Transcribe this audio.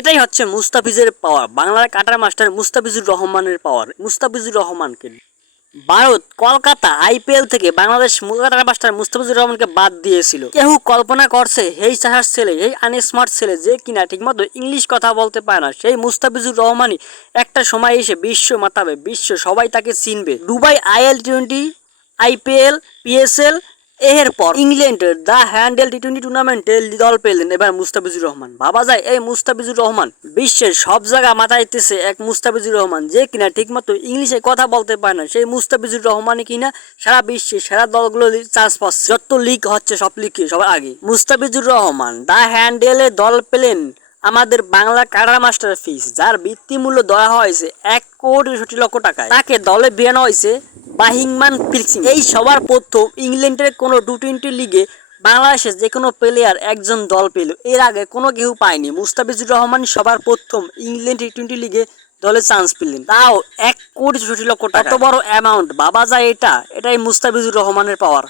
এটাই হচ্ছে মুস্তাফিজের পাওয়ার, বাংলার কাটার মাস্টার মুস্তাফিজুর রহমানের পাওয়ার। মুস্তাফিজুর রহমানকে ভারত কলকাতা আইপিএল থেকে বাংলাদেশ কাটার মাস্টার মুস্তাফিজুর রহমানকে বাদ দিয়েছিল। কেউ কল্পনা করছে এই চাষার ছেলে, এই আনস্মার্ট ছেলে যে কিনা ঠিকমতো ইংলিশ কথা বলতে পারে না, সেই মুস্তাফিজুর রহমানই একটা সময় এসে বিশ্ব মাতাবে, বিশ্ব সবাই তাকে চিনবে। দুবাই IL-20, আইপিএল, পিএসএল এরপর ইংল্যান্ডের দ্য হ্যান্ডেল টি-20 টুর্নামেন্টে দল পেলেন এবার মুস্তাফিজুর রহমান। ভাবা যায় এই মুস্তাফিজুর রহমান বিশ্বের সব জায়গা মাথাইতেছে এক মুস্তাফিজুর রহমান যে কিনা ঠিকমতো ইংলিশে কথা বলতে পারে না, সেই মুস্তাফিজুর রহমানই কিনা সারা বিশ্বে সেরা দলগুলো চান্স পাচ্ছে। যত লিগ হচ্ছে সব লিগে সবার আগে মুস্তাফিজুর রহমান দ্য হ্যান্ডেলে দল পেলেন আমাদের বাংলা কাটার মাস্টার ফিস, যার বৃত্তিমূল্য দেওয়া হয়েছে 1,60,00,000 টাকায়। তাকে দলে বেরানো হয়েছে বাহিংমান পিরসিং। এই সবার প্রথম ইংল্যান্ডের কোনো টি-20 লিগে বাংলাদেশের যে কোনো প্লেয়ার একজন দল পেল, এর আগে কোনো কেউ পায়নি। মুস্তাফিজুর রহমান সবার প্রথম ইংল্যান্ড টি-20 লিগে দলে চান্স পেলেন, তাও 1,60,00,000 টাকা। কত বড় অ্যামাউন্ট, বাবা যায় এটাই মুস্তাফিজুর রহমানের পাওয়ার।